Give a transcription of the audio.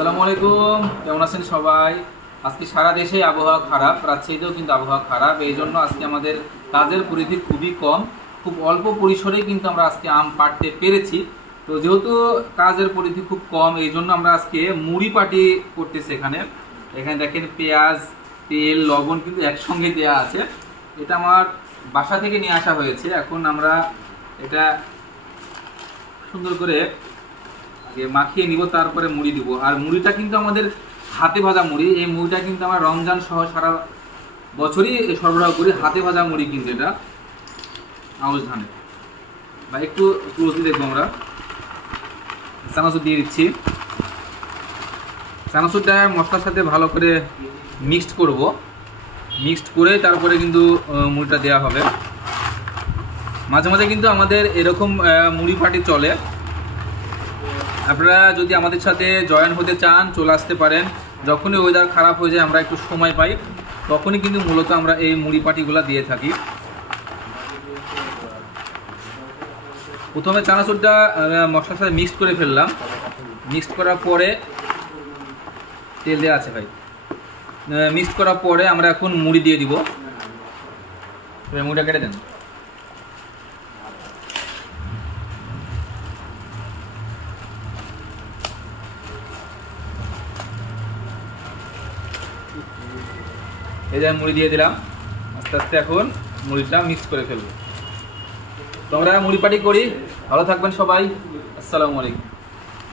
আসসালামু আলাইকুম, কেমন আছেন সবাই? আজকে সারা দেশে আবহাওয়া খারাপ, রাজশাহীতেও কিন্তু আবহাওয়া খারাপ। এই জন্য আজকে আমাদের কাজের পরিধি খুবই কম, খুব অল্প পরিসরেই কিন্তু আমরা আজকে আম পাড়তে পেরেছি। তো যেহেতু কাজের পরিধি খুব কম, এই জন্য আমরা আজকে মুড়ি পাটি করতেছি। এখানে এখানে দেখেন পেঁয়াজ, তেল, লবণ কিন্তু একসঙ্গে দেওয়া আছে। এটা আমার বাসা থেকে নিয়ে আসা হয়েছে। এখন আমরা এটা সুন্দর করে আগে মাখিয়ে নিব, তারপরে মুড়ি দিব। আর মুড়িটা কিন্তু আমাদের হাতে ভাজা মুড়ি। এই মুড়িটা কিন্তু আমরা রমজান সহ সারা বছরই সরবরাহ করি। হাতে ভাজা মুড়ি কিন্তু এটা আউশ ধানের। বা একটু ক্লোজলি দেখবো আমরা। চানাচুর দিয়ে দিচ্ছি। চানাচুরটা মশলার সাথে ভালো করে মিক্সড করব। মিক্সড করে তারপরে কিন্তু মুড়িটা দেওয়া হবে। মাঝে মাঝে কিন্তু আমাদের এরকম মুড়ি পাটি চলে। আপনারা যদি আমাদের সাথে জয়েন হতে চান, চলে আসতে পারেন। যখনই ওয়েদার খারাপ হয়ে যায়, আমরা একটু সময় পাই, তখনই কিন্তু মূলত আমরা এই মুড়ি পাটিগুলো দিয়ে থাকি। প্রথমে চানাচুরটা মশলার সাথে মিক্সড করে ফেললাম। মিক্সড করার পরে তেল দেওয়া আছে ভাই। মিক্সড করার পরে আমরা এখন মুড়ি দিয়ে দিব। মুড়িটা কেটে দেন। এই যে মুড়ি দিয়ে দিলাম। আস্তে আস্তে এখন মুড়িটা মিক্স করে ফেলবো। তো আমরা মুড়ি পাটি করি। ভালো থাকবেন সবাই। আসসালামু আলাইকুম।